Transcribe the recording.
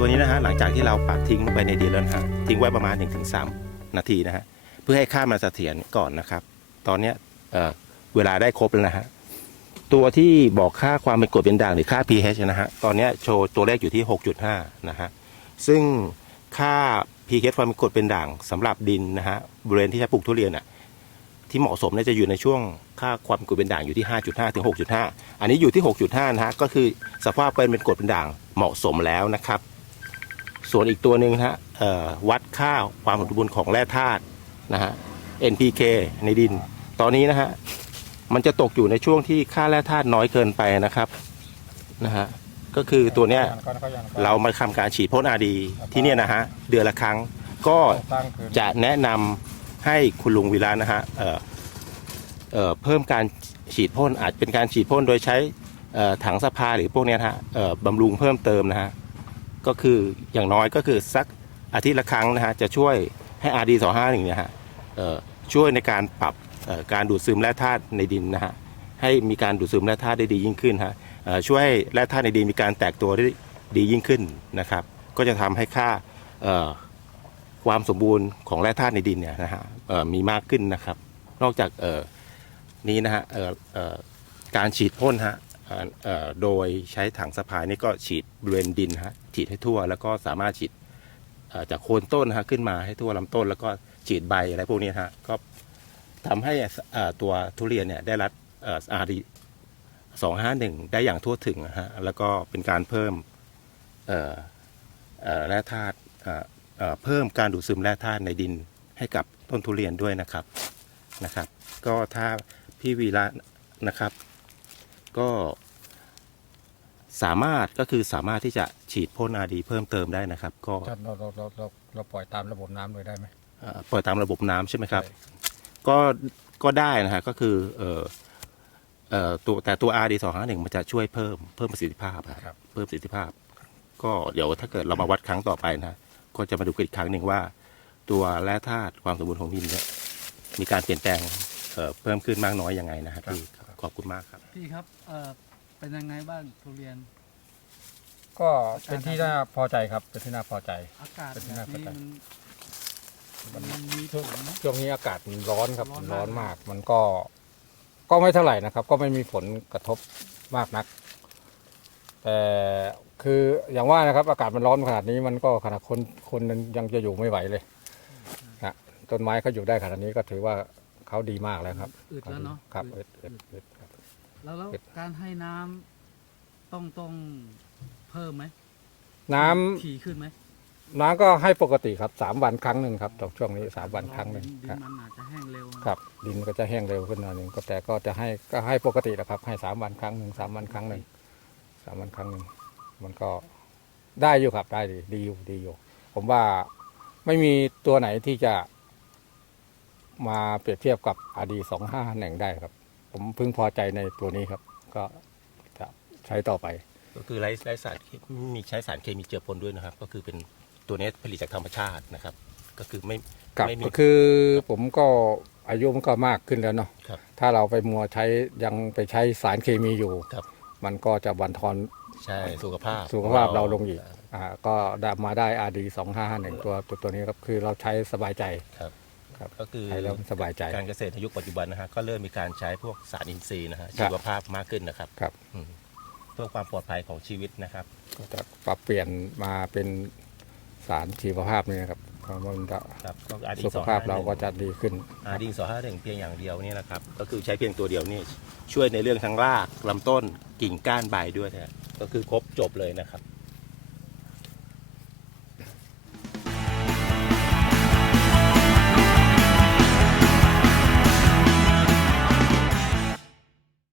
ตัวนี้นะฮะหลังจากที่เราปักทิ้งลงไปในดินแล้วนะฮะทิ้งไว้ประมาณ 1-3 นาทีนะฮะเพื่อให้ข้ามันเสถียรก่อนนะครับ ตอนเนี้ยเอ่อเวลาได้ครบแล้วนะฮะตัวที่บอกค่าความเป็นกรดเป็นด่างหรือค่า pH นะฮะตอนเนี้ยโชว์ตัวเลขอยู่ที่ 6.5 นะฮะซึ่งค่า pH ความเป็นกรดเป็นด่างสำหรับดินนะฮะบริเวณที่ใช้ปลูกทุเรียนอะที่เหมาะสมเนี่ยจะอยู่ในช่วงค่าความกรดเป็นด่างอยู่ที่ 5.5 ถึง 6.5 อันนี้อยู่ที่ 6.5 นะฮะก็คือสภาพเป็นเป็นกรดเป็นด่างเหมาะสมแล้วนะครับ ส่วนอีกตัวหนึ่งนะฮะวัดค่าความสมบูรณ์ของแร่ธาตุนะฮะ NPK ในดิน ตอนนี้นะฮะมันจะตกอยู่ในช่วงที่ค่าแร่ธาตุน้อยเกินไปนะครับนะฮะก็คือตัวเนี้ยเรามาทำการฉีดพ่นอาดีที่เนี่ยนะฮะเดือนละครั้งก็จะแนะนำให้คุณลุงวิระนะฮะเเเพิ่มการฉีดพ่นอาจเป็นการฉีดพ่นโดยใช้ถังสภาหรือพวกเนี้ยนะฮะบำรุงเพิ่มเติมนะฮะ ก็คืออย่างน้อยก็คือสักอาทิตย์ละครั้งนะฮะจะช่วยให้ RD 251เนี่ยฮะช่วยในการปรับการดูดซึมแร่ธาตุในดินนะฮะให้มีการดูดซึมแร่ธาตุได้ดียิ่งขึ้นฮะช่วยให้แร่ธาตุในดินมีการแตกตัวได้ดียิ่งขึ้นนะครับ ก็จะทำให้ค่าความสมบูรณ์ของแร่ธาตุในดินเนี่ยนะฮะมีมากขึ้นนะครับ นอกจากนี้นะฮะการฉีดพ่นฮะ โดยใช้ถังสะพายนี่ก็ฉีดบริเวณดินฮะฉีดให้ทั่ว แล้วก็สามารถฉีดจากโคนต้นฮะขึ้นมาให้ทั่วลำต้น แล้วก็ฉีดใบอะไรพวกนี้ฮะก็ทำให้ตัวทุเรียนเนี่ยได้รับอาดีสองห้าหนึ่งได้อย่างทั่วถึงนะฮะแล้วก็เป็นการเพิ่มแร่ธาตุเอ่อเอ่อเพิ่มการดูดซึมแร่ธาตุในดินให้กับต้นทุเรียนด้วยนะครับนะครับ ก็ถ้าพี่วีระนะครับ ก็สามารถก็คือสามารถที่จะฉีดพ่นอาดีเพิ่มเติมได้นะครับ ก็ถ้าเราเราเราเราเราปล่อยตามระบบน้ำเลยได้ไหม เอ่อเปิดตามระบบน้ำใช่ไหมครับ ใช่ ก็ก็ได้นะฮะก็คือเอ่อเอ่อตัวแต่ตัว RD 2 5 1มันจะช่วยเพิ่มเพิ่มประสิทธิภาพอะครับเพิ่มประสิทธิภาพ ก็เดี๋ยวถ้าเกิดเรามาวัดครั้งต่อไปนะก็จะมาดูกันอีกครั้งหนึ่งว่า ตัวแร่ธาตุความสมบูรณ์ของดินเนี่ยมีการเปลี่ยนแปลงเอ่อเพิ่มขึ้นมากน้อยยังไงนะครับพี่ ขอบคุณมากครับ พี่ครับเอ่อเป็นยังไงบ้างทุเรียน ก็เป็นที่น่าพอใจครับ เป็นที่น่าพอใจ อากาศเป็นแบบหน้าประนี้จักษ์มันมันมีผลไหมช่วงนี้อากาศมันร้อนครับร้อนมันมากร้อนมาก มันก็ ก็ไม่เท่าไหร่นะครับ ก็ไม่มีผลกระทบมากนัก แต่คืออย่างว่านะครับ อากาศมันร้อนขนาดนี้ มันก็ขนาดคนคนนึงยังจะอยู่ไม่ไหวเลยนะต้นไม้เขาอยู่ได้ขนาดนี้ก็ถือว่า เขาดีมากแล้วครับอึดแล้วเนาะครับอึอึดดอึดอึดครับ แล้วแล้วอึดการให้น้ำต้องต้องเพิ่มไหมน้ำถี่ขึ้นไหมน้ำก็ให้ปกติครับสามวันครั้งหนึ่งครับตอนช่วงนี้สามวันครั้งหนึ่งดิครับนมันอาจจะแห้งเร็วครับ ดินก็จะแห้งเร็วขึ้นหน่อยหนึ่งก็แต่ก็จะให้ก็ให้ปกตินะครับ ให้สามวันครั้งหนึ่งสามวันครั้งหนึ่งสามวันครั้งหนึ่งมันก็ได้อยู่ครับได้ดีดีอยู่ดีอยู่ ผมว่าไม่มีตัวไหนที่จะ มาเปรียบเทียบกับอดีสองห้าหนึ่งได้ครับ ผมพึงพอใจในตัวนี้ครับ ก็จะใช้ต่อไป ก็คือไร้ไร้สารเคมีใช้สารเคมีเจือปนด้วยนะครับ ก็คือเป็นตัวนี้ผลิตจากธรรมชาตินะครับ ก็คือไม่ครับไม่มี ก็คือผมก็อายุมันก็มากขึ้นแล้วเนาะครับถ้าเราไปมัวใช้ยังไปใช้สารเคมีอยู่ ครับ มันก็จะบั่นทอนใช่สุขภาพสุขภาพเราลงอีกอ่าก็ได้มาได้อาดีสองห้าหนึ่งตัวตัวตัวนี้ครับคือเราใช้สบายใจ ครับ ครับก็คือใช้แล้วสบายใจ การเกษตรในยุคปัจจุบันนะฮะก็เริ่มมีการใช้พวกสารอินทรีย์นะฮะครัชีบวภาพมากขึ้นนะครับครับ อืมเพื่อความปลอดภัยของชีวิตนะครับ ก็จะปรับเปลี่ยนมาเป็นสารชีวภาพนี่นะครับเพราะมันจะครับก็อาดีสุขภาพเราก็จะดีขึ้น อาดีสองห้าหนึ่งเพียงอย่างเดียวเนี่ยนะครับก็คือใช้เพียงตัวเดียวนี่ช่วยในเรื่องทั้งรากลำต้นกิ่งก้านใบด้วยนะฮะก็คือครบจบเลยนะครับ